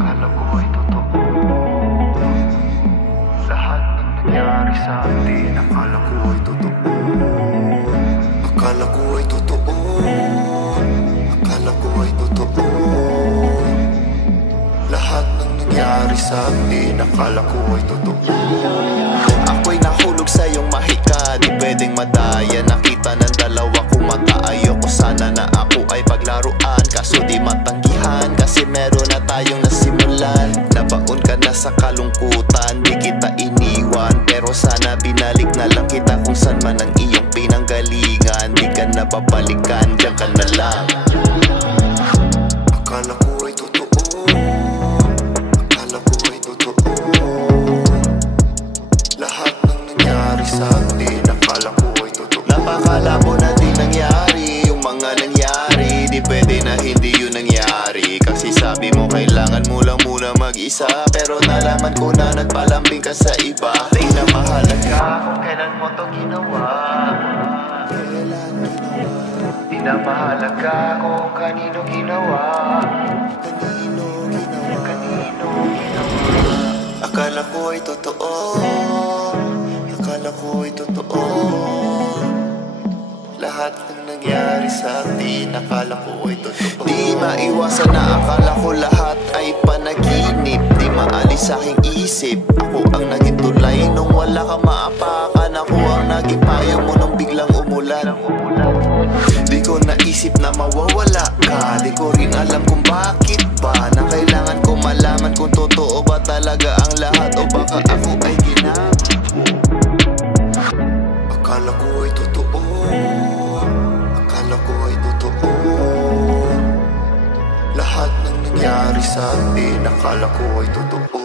Akala ko ay totoo lahat ng nangyari sa atin. Akala ko ay totoo. Akala ko ay totoo. Akala ko ay totoo lahat ng nangyari sa atin. Akala ko ay totoo. Ako'y nahulog sa iyong mahika, di pwedeng madaya. Nakita ng dalawa kong mata. Ayoko sana na ako ay paglaruan, kaso di matanggihan, kasi meron na tayong nasimulan. Nabaon ka na sa kalungkutan, di kita iniwan, pero sana binalik na lang kita kung saan man ang iyong pinanggalingan. Di ka na babalikan, diyan ka na lang. Akala ko ay totoo. Akala ko ay totoo lahat ng nangyari sa atin. Akala ko ay totoo. Napakalabo na di nangyari yung mga nangyari. Di pwede na hindi yun nangyari, kasi sabi mo kailangan mo lang muna mag-isa. Pero nalaman ko na nagpalambing ka sa iba. Di na mahalaga kung kailan mo to ginawa. Di na mahalaga kung kanino ginawa. Kanino ginawa. Akala ko ay totoo. Akala ko ay totoo lahat ng nangyari sa atin. Akala ko ay totoo. Di maiwasan na akala ko lahat ay panaginip. Di maalis sa aking isip, ako ang naging tulay nung wala ka maapakan. Ako ang naging payo mo nung biglang umulan. Di ko naisip na mawawala ka. Di ko rin alam kung bakit ba na kailangan ko malaman kung totoo ba talaga ang lahat, o baka ako ay ginagawa. Akala ko ay totoo. Akala ko ay totoo lahat ng nangyari sa atin. Akala ko ay totoo.